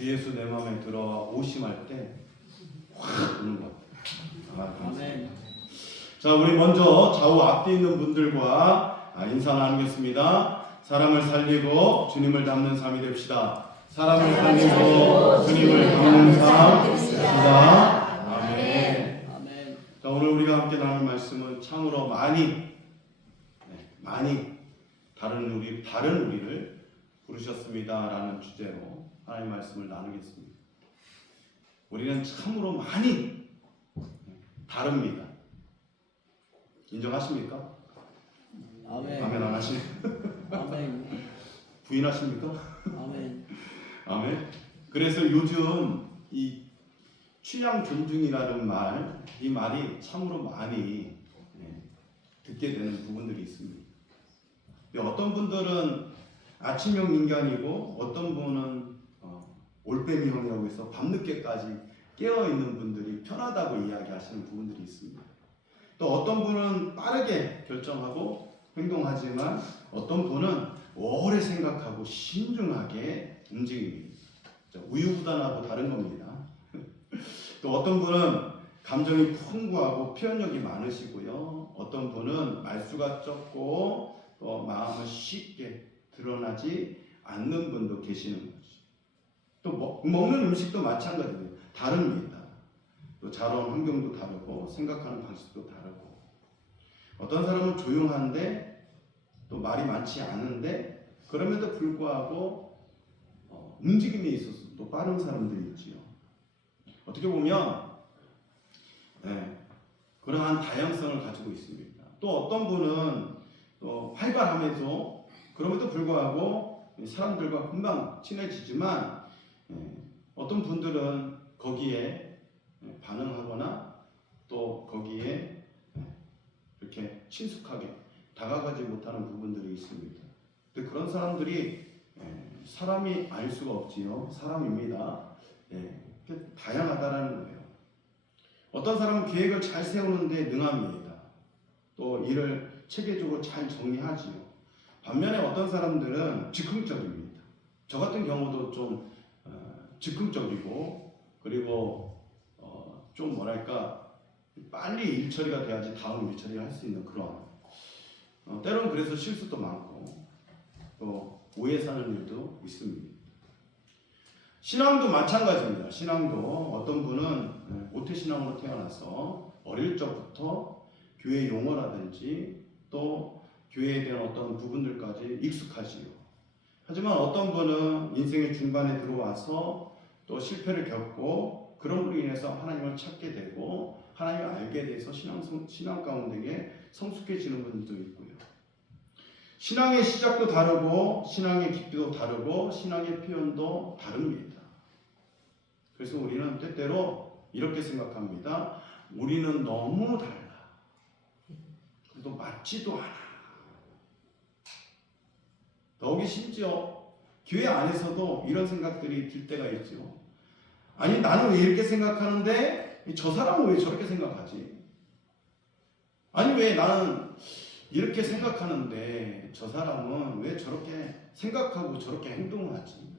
주 예수 내 마음에 들어와 오심할 때 확 오는 것 같아요. 아멘. 자, 우리 먼저 좌우 앞뒤 있는 분들과 인사 나누겠습니다. 사람을 살리고 주님을 닮는 삶이 됩시다. 사람을 살리고 주님을 닮는 삶 됩시다. 아멘. 자, 오늘 우리가 함께 나눌 말씀은 참으로 많이 다른 우리를 부르셨습니다라는 주제로 하나님 말씀을 나누겠습니다. 우리는 참으로 많이 다릅니다. 인정하십니까? 아멘. 아멘 안 하십니까? 아멘. 부인하십니까? 아멘. 아멘. 그래서 요즘 이 취향 존중이라는 말, 이 말이 참으로 많이 듣게 되는 부분들이 있습니다. 어떤 분들은 아침형 인간이고 어떤 분은 올빼미형이라고 해서 밤늦게까지 깨어있는 분들이 편하다고 이야기하시는 부분들이 있습니다. 또 어떤 분은 빠르게 결정하고 행동하지만 어떤 분은 오래 생각하고 신중하게 움직입니다. 우유부단하고 다른 겁니다. 또 어떤 분은 감정이 풍부하고 표현력이 많으시고요. 어떤 분은 말수가 적고 마음은 쉽게 드러나지 않는 분도 계시는 거죠. 또 먹는 음식도 마찬가지입니다. 다릅니다. 또 자라온 환경도 다르고 생각하는 방식도 다르고 어떤 사람은 조용한데 또 말이 많지 않은데 그럼에도 불구하고 움직임에 있어서 또 빠른 사람들이 있지요. 어떻게 보면 그러한 다양성을 가지고 있습니다. 또 어떤 분은 또 활발하면서 그럼에도 불구하고 사람들과 금방 친해지지만 어떤 분들은 거기에 반응하거나 또 거기에 이렇게 친숙하게 다가가지 못하는 부분들이 있습니다. 근데 그런 사람들이 사람이 아닐 수가 없지요. 사람입니다. 다양하다라는 거예요. 어떤 사람은 계획을 잘 세우는데 능합니다. 또 일을 체계적으로 잘 정리하지요. 반면에 어떤 사람들은 즉흥적입니다. 저 같은 경우도 좀 즉흥적이고 그리고 좀 뭐랄까 빨리 일 처리가 돼야지 다음 일 처리를 할 수 있는 그런 때로는 그래서 실수도 많고 또 오해 사는 일도 있습니다. 신앙도 마찬가지입니다. 신앙도 어떤 분은 모태신앙으로 태어나서 어릴 적부터 교회 용어라든지 또 교회에 대한 어떤 부분들까지 익숙하지요. 하지만 어떤 분은 인생의 중반에 들어와서 또 실패를 겪고 그런 분으로 인해서 하나님을 찾게 되고 하나님을 알게 돼서 신앙 가운데에 성숙해지는 분들도 있고요. 신앙의 시작도 다르고 신앙의 깊이도 다르고 신앙의 표현도 다릅니다. 그래서 우리는 때때로 이렇게 생각합니다. 우리는 너무 달라. 그래도 맞지도 않아. 더욱이 심지어 교회 안에서도 이런 생각들이 들 때가 있죠. 아니 나는 왜 이렇게 생각하는데 저 사람은 왜 저렇게 생각하지? 아니 왜 나는 이렇게 생각하는데 저 사람은 왜 저렇게 생각하고 저렇게 행동하지?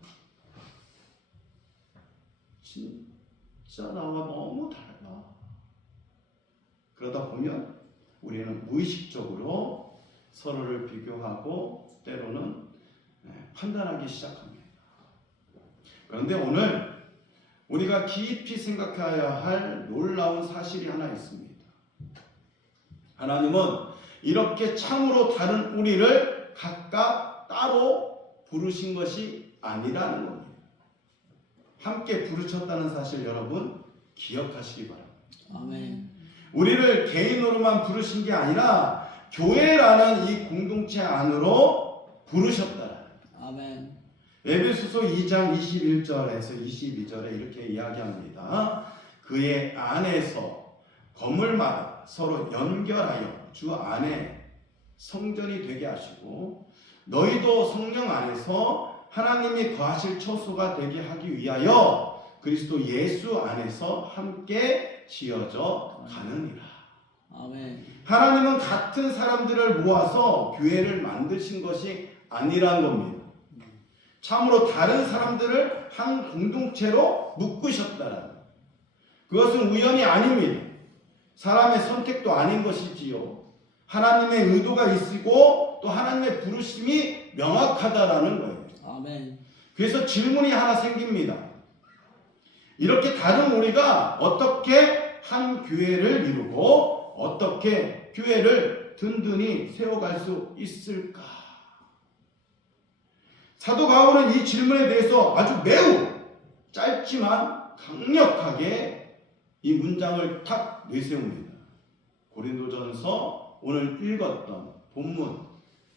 진짜 나와 너무 달라. 그러다 보면 우리는 무의식적으로 서로를 비교하고 때로는 판단하기 시작합니다. 그런데 오늘 우리가 깊이 생각해야 할 놀라운 사실이 하나 있습니다. 하나님은 이렇게 참으로 다른 우리를 각각 따로 부르신 것이 아니라는 겁니다. 함께 부르셨다는 사실 여러분 기억하시기 바랍니다. 아멘. 우리를 개인으로만 부르신 게 아니라 교회라는 이 공동체 안으로 부르셨다. 아멘. 에베소서 2장 21절에서 22절에 이렇게 이야기합니다. 그의 안에서 건물마다 서로 연결하여 주 안에 성전이 되게 하시고 너희도 성령 안에서 하나님이 거하실 처소가 되게 하기 위하여 그리스도 예수 안에서 함께 지어져 가느니라. 아멘. 하나님은 같은 사람들을 모아서 교회를 만드신 것이 아니란 겁니다. 참으로 다른 사람들을 한 공동체로 묶으셨다는 그것은 우연이 아닙니다. 사람의 선택도 아닌 것이지요. 하나님의 의도가 있고 또 하나님의 부르심이 명확하다라는 거예요. 아멘. 그래서 질문이 하나 생깁니다. 이렇게 다른 우리가 어떻게 한 교회를 이루고 어떻게 교회를 든든히 세워갈 수 있을까? 사도 바울은 이 질문에 대해서 아주 매우 짧지만 강력하게 이 문장을 탁 내세웁니다. 고린도전서 오늘 읽었던 본문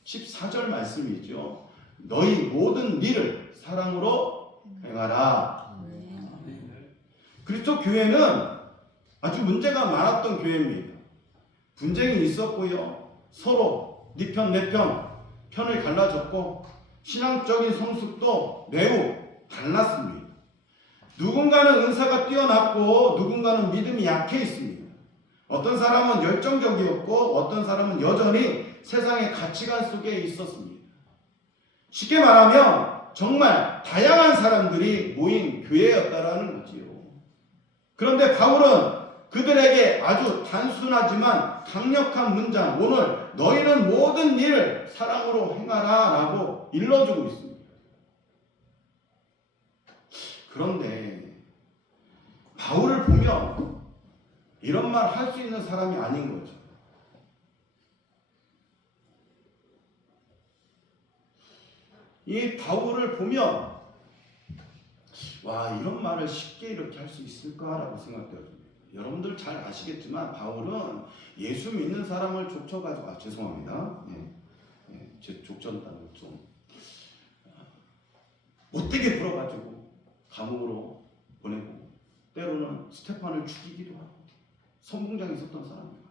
14절 말씀이죠. 너희 모든 일을 사랑으로 행하라. 그리스도 교회는 아주 문제가 많았던 교회입니다. 분쟁이 있었고요. 서로 네 편 내 편 편을 갈라졌고 신앙적인 성숙도 매우 달랐습니다. 누군가는 은사가 뛰어났고 누군가는 믿음이 약해 있습니다. 어떤 사람은 열정적이었고 어떤 사람은 여전히 세상의 가치관 속에 있었습니다. 쉽게 말하면 정말 다양한 사람들이 모인 교회였다라는 거지요. 그런데 바울은 그들에게 아주 단순하지만 강력한 문장, 오늘 너희는 모든 일을 사랑으로 행하라 라고 일러주고 있습니다. 그런데 바울을 보면 이런 말 할 수 있는 사람이 아닌 거죠. 이 바울을 보면 와, 이런 말을 쉽게 이렇게 할 수 있을까라고 생각되어집니다. 여러분들 잘 아시겠지만 바울은 예수 믿는 사람을 족쳐가지고 죄송합니다. 제 족전단을 좀 못되게 불어가지고 감옥으로 보내고 때로는 스테판을 죽이기도 하고 선봉장에 있었던 사람입니다.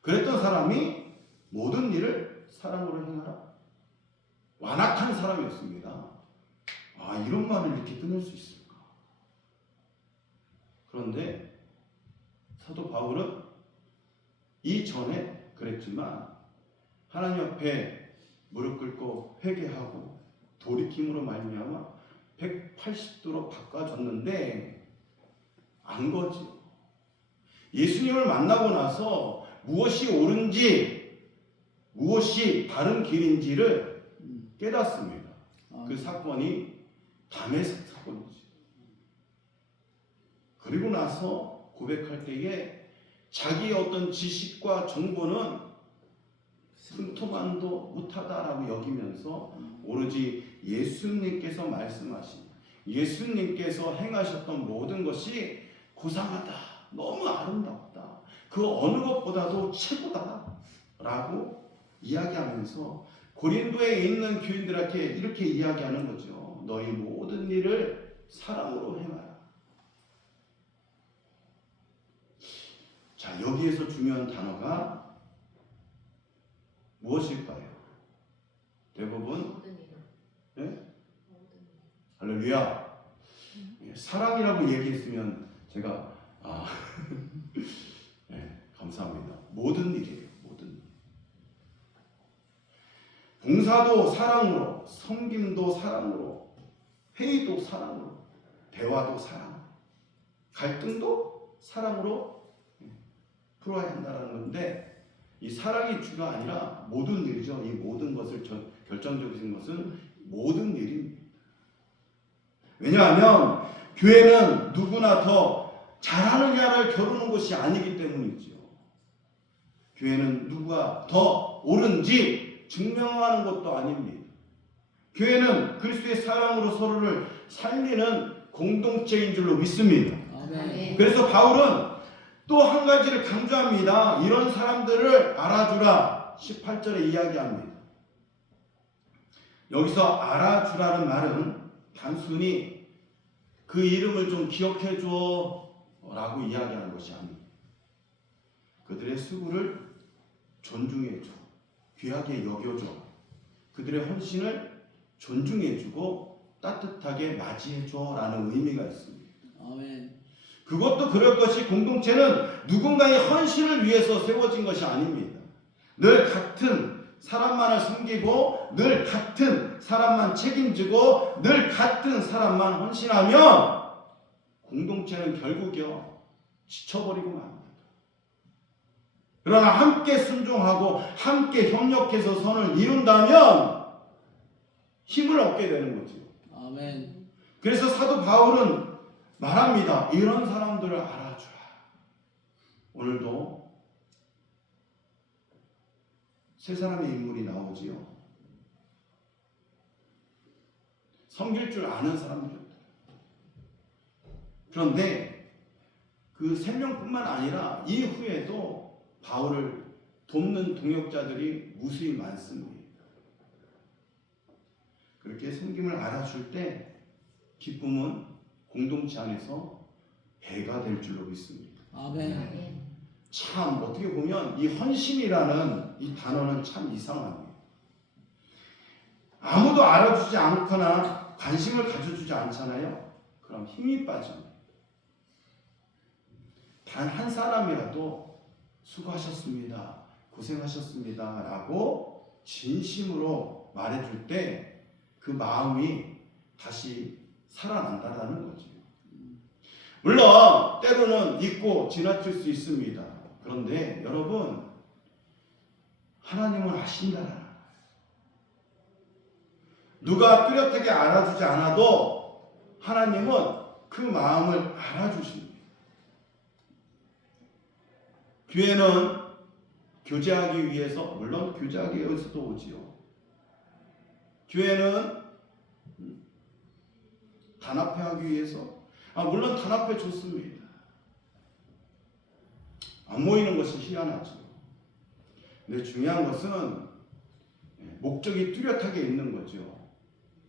그랬던 사람이 모든 일을 사랑으로 행하라. 완악한 사람이었습니다. 아, 이런 말을 이렇게 끊을 수 있을까? 그런데 사도 바울은 이전에 그랬지만 하나님 앞에 무릎 꿇고 회개하고 돌이킴으로 말미암아 180도로 바꿔졌는데 안 거죠. 예수님을 만나고 나서 무엇이 옳은지 무엇이 바른 길인지를 깨닫습니다. 그 사건이 다메섹 사건이지. 그리고 나서 고백할 때에 자기의 어떤 지식과 정보는 흠토만도 못하다라고 여기면서 오로지 예수님께서 말씀하신 예수님께서 행하셨던 모든 것이 고상하다, 너무 아름답다, 그 어느 것보다도 최고다 라고 이야기하면서 고린도에 있는 교인들에게 이렇게 이야기하는 거죠. 너희 모든 일을 사랑으로 행하라. 자, 여기에서 중요한 단어가 무엇일까요? 대부분 할렐루야. 사랑이라고 얘기했으면 제가 감사합니다. 모든 일이에요. 모든 일. 봉사도 사랑으로, 섬김도 사랑으로, 회의도 사랑으로, 대화도 사랑으로, 갈등도 사랑으로 풀어야 한다는 건데 이 사랑이 주가 아니라 모든 일이죠. 이 모든 것을 결정적인 것은 모든 일입니다. 왜냐하면 교회는 누구나 더 잘하느냐를 겨루는 것이 아니기 때문이죠. 교회는 누가 더 옳은지 증명하는 것도 아닙니다. 교회는 그리스도의 사랑으로 서로를 살리는 공동체인 줄로 믿습니다. 아멘. 그래서 바울은 또 한 가지를 강조합니다. 이런 사람들을 알아주라. 18절에 이야기합니다. 여기서 알아주라는 말은 단순히 그 이름을 좀 기억해줘 라고 이야기하는 것이 아닙니다. 그들의 수고를 존중해줘, 귀하게 여겨줘, 그들의 헌신을 존중해주고 따뜻하게 맞이해줘 라는 의미가 있습니다. 아멘. 그것도 그럴 것이 공동체는 누군가의 헌신을 위해서 세워진 것이 아닙니다. 늘 같은 사람만을 섬기고 늘 같은 사람만 책임지고 늘 같은 사람만 헌신하면 공동체는 결국요 지쳐버리고 맙니다. 그러나 함께 순종하고 함께 협력해서 선을 이룬다면 힘을 얻게 되는 거죠. 아멘. 그래서 사도 바울은 말합니다. 이런 사람들을 알아주라. 오늘도 세 사람의 인물이 나오지요. 섬길 줄 아는 사람들이었다. 그런데 그 세 명뿐만 아니라 이후에도 바울을 돕는 동역자들이 무수히 많습니다. 그렇게 섬김을 알아줄 때 기쁨은 공동체 안에서 배가 될 줄로 믿습니다. 아멘. 참 어떻게 보면 이 헌신이라는 이 단어는 참 이상합니다. 아무도 알아주지 않거나 관심을 가져주지 않잖아요. 그럼 힘이 빠집니다. 단 한 사람이라도 수고하셨습니다, 고생하셨습니다 라고 진심으로 말해줄 때 그 마음이 다시 살아난다라는 거죠. 물론 때로는 잊고 지나칠 수 있습니다. 그런데 여러분, 하나님은 아신다라는 거예요. 누가 뚜렷하게 알아주지 않아도 하나님은 그 마음을 알아주십니다. 교회는 교제하기 위해서, 물론 교제하기 위해서도 오지요. 교회는 단합회하기 위해서, 물론 단합회 좋습니다. 안 모이는 것이 희한하죠. 근데 중요한 것은 목적이 뚜렷하게 있는 거죠.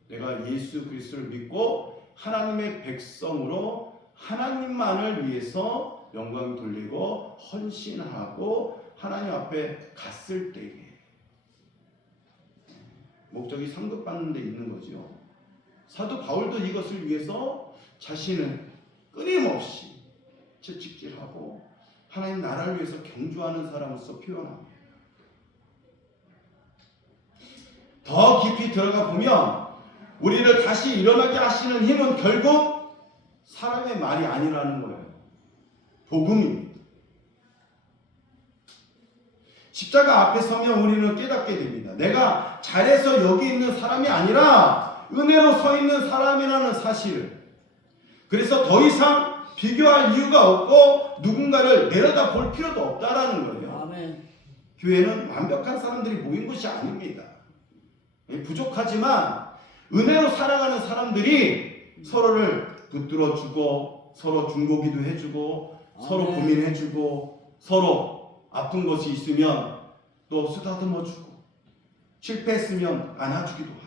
내가 예수 그리스도를 믿고 하나님의 백성으로 하나님만을 위해서 영광 돌리고 헌신하고 하나님 앞에 갔을 때에 목적이 상급받는 데 있는 거죠. 사도 바울도 이것을 위해서 자신을 끊임없이 채찍질하고 하나님 나라를 위해서 경주하는 사람으로서 표현합니다. 더 깊이 들어가 보면 우리를 다시 일어나게 하시는 힘은 결국 사람의 말이 아니라는 거예요. 복음입니다. 십자가 앞에 서면 우리는 깨닫게 됩니다. 내가 잘해서 여기 있는 사람이 아니라 은혜로 서 있는 사람이라는 사실을. 그래서 더 이상 비교할 이유가 없고 누군가를 내려다 볼 필요도 없다라는 거예요. 아멘. 교회는 완벽한 사람들이 모인 곳이 아닙니다. 부족하지만 은혜로 살아가는 사람들이 서로를 붙들어주고 서로 중보기도 해주고 서로 아멘. 고민해주고 서로 아픈 것이 있으면 또 쓰다듬어주고 실패했으면 안아주기도 하고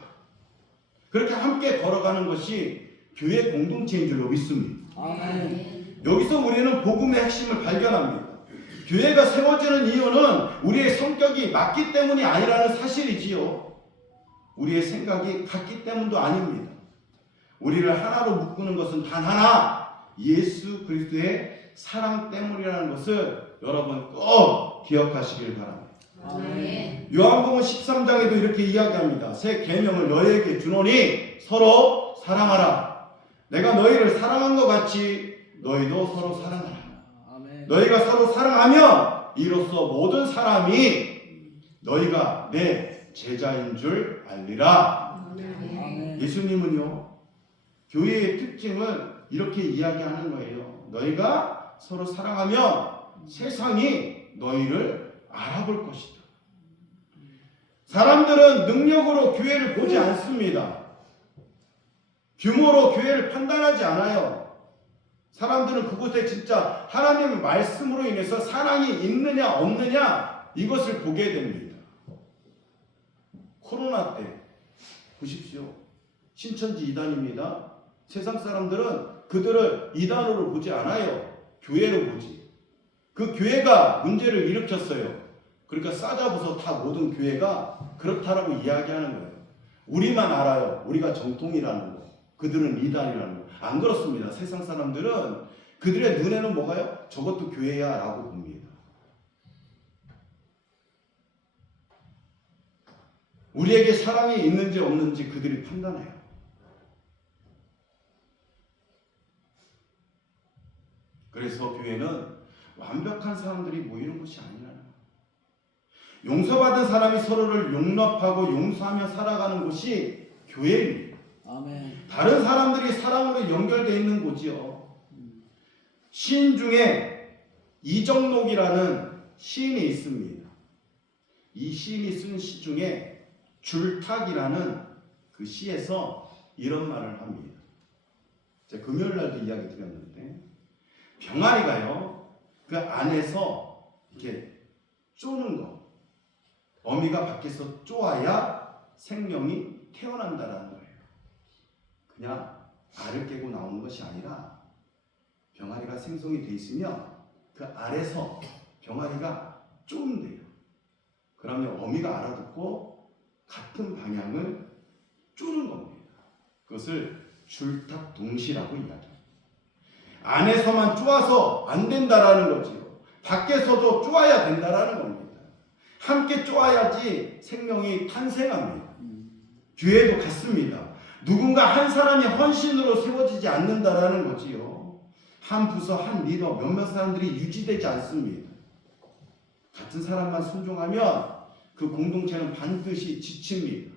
그렇게 함께 걸어가는 것이 교회 공동체인 줄로 믿습니다. 아멘. 여기서 우리는 복음의 핵심을 발견합니다. 교회가 세워지는 이유는 우리의 성격이 맞기 때문이 아니라는 사실이지요. 우리의 생각이 같기 때문도 아닙니다. 우리를 하나로 묶는 것은 단 하나, 예수 그리스도의 사랑 때문이라는 것을 여러분 꼭 기억하시길 바랍니다. 아멘. 요한복음 13장에도 이렇게 이야기합니다. 새 계명을 너희에게 주노니 서로 사랑하라. 내가 너희를 사랑한 것 같이 너희도 서로 사랑하라. 아멘. 너희가 서로 사랑하면 이로써 모든 사람이 너희가 내 제자인 줄 알리라. 아멘. 예수님은요, 교회의 특징을 이렇게 이야기하는 거예요. 너희가 서로 사랑하면 세상이 너희를 알아볼 것이다. 사람들은 능력으로 교회를 보지 않습니다. 규모로 교회를 판단하지 않아요. 사람들은 그곳에 진짜 하나님의 말씀으로 인해서 사랑이 있느냐 없느냐 이것을 보게 됩니다. 코로나 때 보십시오. 신천지 이단입니다. 세상 사람들은 그들을 이단으로 보지 않아요. 교회로 보지. 그 교회가 문제를 일으켰어요. 그러니까 싸잡아서 다 모든 교회가 그렇다라고 이야기하는 거예요. 우리만 알아요. 우리가 정통이라는 거. 그들은 이단이라는 거. 안 그렇습니다. 세상 사람들은 그들의 눈에는 뭐가요? 저것도 교회야 라고 봅니다. 우리에게 사랑이 있는지 없는지 그들이 판단해요. 그래서 교회는 완벽한 사람들이 모이는 곳이 아니라는 거예요. 용서받은 사람이 서로를 용납하고 용서하며 살아가는 곳이 교회입니다. 아멘. 다른 사람들이 사랑으로 연결되어 있는 곳이요. 시인 중에 이정록이라는 시인이 있습니다. 이 시인이 쓴 시 중에 줄탁이라는 그 시에서 이런 말을 합니다. 제가 금요일 날도 이야기 드렸는데, 병아리가요, 그 안에서 이렇게 쪼는 거, 어미가 밖에서 쪼아야 생명이 태어난다라는 거예요. 그냥 알을 깨고 나오는 것이 아니라 병아리가 생성이 돼 있으면 그 알에서 병아리가 쪼는데요. 그러면 어미가 알아듣고 같은 방향을 쪼는 겁니다. 그것을 줄탁동시라고 이야기합니다. 안에서만 쪼아서 안 된다라는 거지요. 밖에서도 쪼아야 된다라는 겁니다. 함께 쪼아야지 생명이 탄생합니다. 교회도 같습니다. 누군가 한 사람이 헌신으로 세워지지 않는다라는 거지요. 한 부서, 한 리더, 몇몇 사람들이 유지되지 않습니다. 같은 사람만 순종하면 그 공동체는 반드시 지칩니다.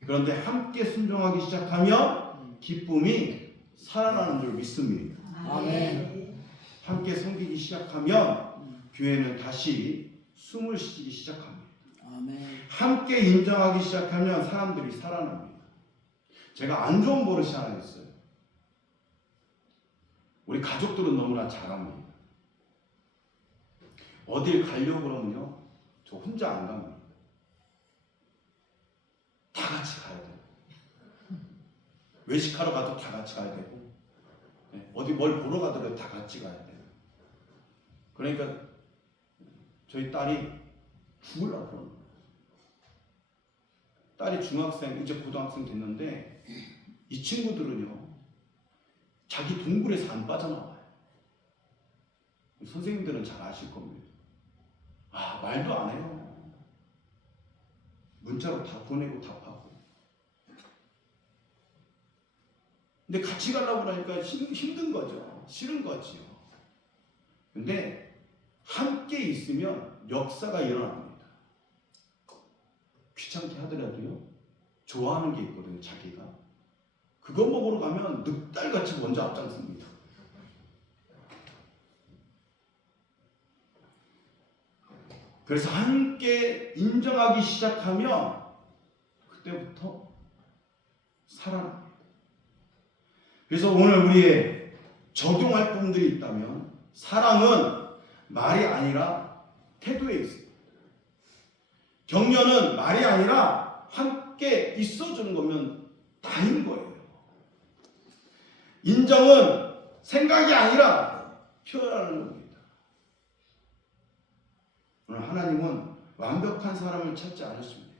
그런데 함께 순종하기 시작하면 기쁨이 살아나는 줄 믿습니다. 아멘. 함께 섬기기 시작하면 교회는 다시 숨을 쉬기 시작합니다. 아멘. 함께 인정하기 시작하면 사람들이 살아납니다. 제가 안 좋은 버릇이 하나 있어요. 우리 가족들은 너무나 잘합니다. 어딜 가려고 그러면요, 저 혼자 안 갑니다. 다 같이 가야 돼요. 외식하러 가도 다 같이 가야 되고, 어디 뭘 보러 가더라도 다 같이 가야 돼요. 그러니까 저희 딸이 죽으려고 그러는 거예요. 딸이 중학생, 이제 고등학생 됐는데 이 친구들은요, 자기 동굴에서 안 빠져나와요. 선생님들은 잘 아실 겁니다. 말도 안 해요. 문자로 다 보내고 답하고. 근데 같이 가려고 그러니까 힘든 거죠. 싫은 거지요. 근데 함께 있으면 역사가 일어납니다. 귀찮게 하더라도요, 좋아하는 게 있거든요, 자기가. 그거 먹으러 가면 늑달같이 먼저 앞장섭니다. 그래서 함께 인정하기 시작하면 그때부터 살아납니다. 그래서 오늘 우리의 적용할 부분들이 있다면, 사랑은 말이 아니라 태도에 있습니다. 격려는 말이 아니라 함께 있어주는 거면 다인 거예요. 인정은 생각이 아니라 표현하는 겁니다. 오늘 하나님은 완벽한 사람을 찾지 않으십니다.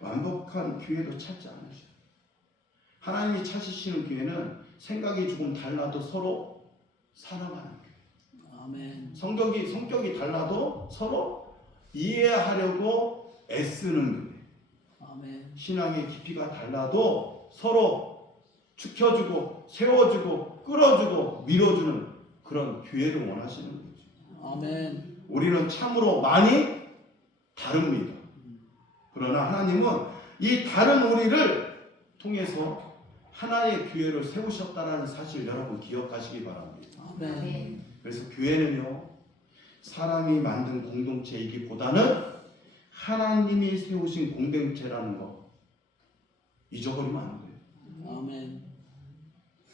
완벽한 교회도 찾지 않으셔요. 하나님이 찾으시는 교회는 생각이 조금 달라도 서로 사랑하는 교회. 아멘. 성격이 달라도 서로 이해하려고 애쓰는 교회. 아멘. 신앙의 깊이가 달라도 서로 축혀주고 세워주고 끌어주고 밀어주는 그런 교회를 원하시는 거죠. 아멘. 우리는 참으로 많이 다릅니다. 그러나 하나님은 이 다른 우리를 통해서 하나의 교회를 세우셨다는 사실 여러분 기억하시기 바랍니다. 아멘. 그래서 교회는요, 사람이 만든 공동체이기보다는 하나님이 세우신 공동체라는 거 잊어버리면 안 돼요. 아멘.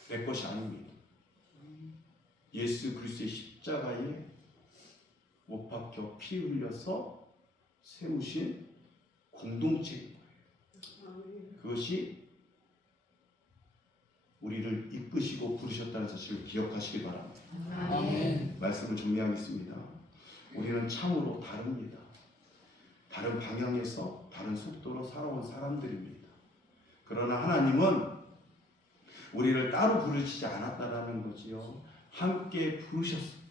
내 것이 아닙니다. 예수 그리스도의 십자가에 못 박혀 피 흘려서 세우신 공동체인 거예요. 그것이 우리를 이끄시고 부르셨다는 사실을 기억하시기 바랍니다. 아멘. 말씀을 정리하겠습니다. 우리는 참으로 다릅니다. 다른 방향에서 다른 속도로 살아온 사람들입니다. 그러나 하나님은 우리를 따로 부르시지 않았다라는 거지요. 함께 부르셨습니다.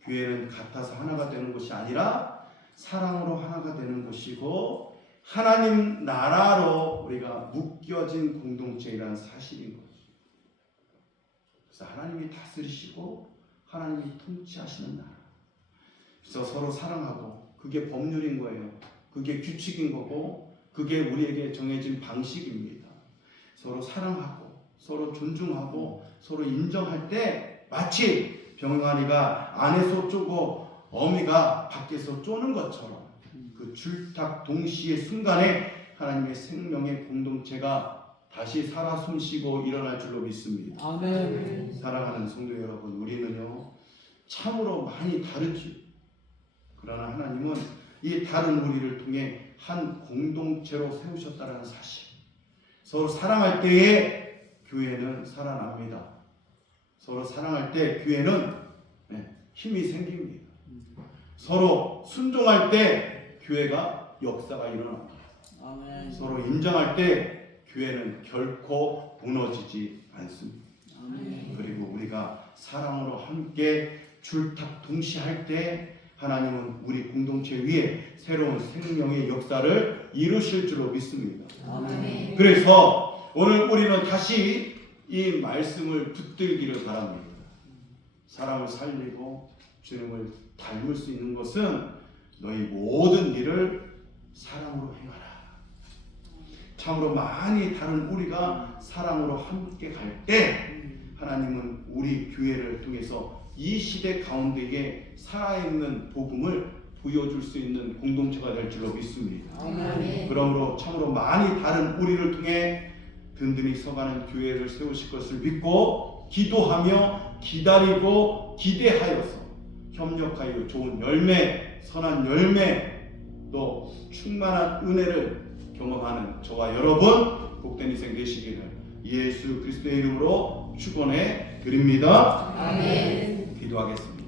교회는 같아서 하나가 되는 것이 아니라 사랑으로 하나가 되는 것이고, 하나님 나라로 우리가 묶여진 공동체이라는 사실인 거죠. 그래서 하나님이 다스리시고 하나님이 통치하시는 나라. 그래서 서로 사랑하고 그게 법률인 거예요. 그게 규칙인 거고 그게 우리에게 정해진 방식입니다. 서로 사랑하고 서로 존중하고 서로 인정할 때 마치 병아리가 안에서 쪼고 어미가 밖에서 쪼는 것처럼 그 줄탁 동시의 순간에 하나님의 생명의 공동체가 다시 살아 숨쉬고 일어날 줄로 믿습니다. 아멘. 사랑하는 성도 여러분, 우리는요 참으로 많이 다르죠. 그러나 하나님은 이 다른 우리를 통해 한 공동체로 세우셨다는 사실. 서로 사랑할 때에 교회는 살아납니다. 서로 사랑할 때 교회는 힘이 생깁니다. 서로 순종할 때 교회가 역사가 일어납니다. 아멘. 서로 인정할 때 교회는 결코 무너지지 않습니다. 아멘. 그리고 우리가 사랑으로 함께 줄탁 동시할 때 하나님은 우리 공동체 위에 새로운 생명의 역사를 이루실 줄로 믿습니다. 아멘. 그래서 오늘 우리는 다시 이 말씀을 붙들기를 바랍니다. 사람을 살리고 주님을 닮을 수 있는 것은 너희 모든 일을 사랑으로 행하라. 참으로 많이 다른 우리가 사랑으로 함께 갈 때 하나님은 우리 교회를 통해서 이 시대 가운데에 살아있는 복음을 보여줄 수 있는 공동체가 될 줄로 믿습니다. 아멘. 그러므로 참으로 많이 다른 우리를 통해 든든히 서가는 교회를 세우실 것을 믿고 기도하며 기다리고 기대하여서 협력하여 좋은 열매, 선한 열매, 또 충만한 은혜를 경험하는 저와 여러분 복된 인생 되시기를 예수 그리스도의 이름으로 축원해 드립니다. 아멘. 기도하겠습니다.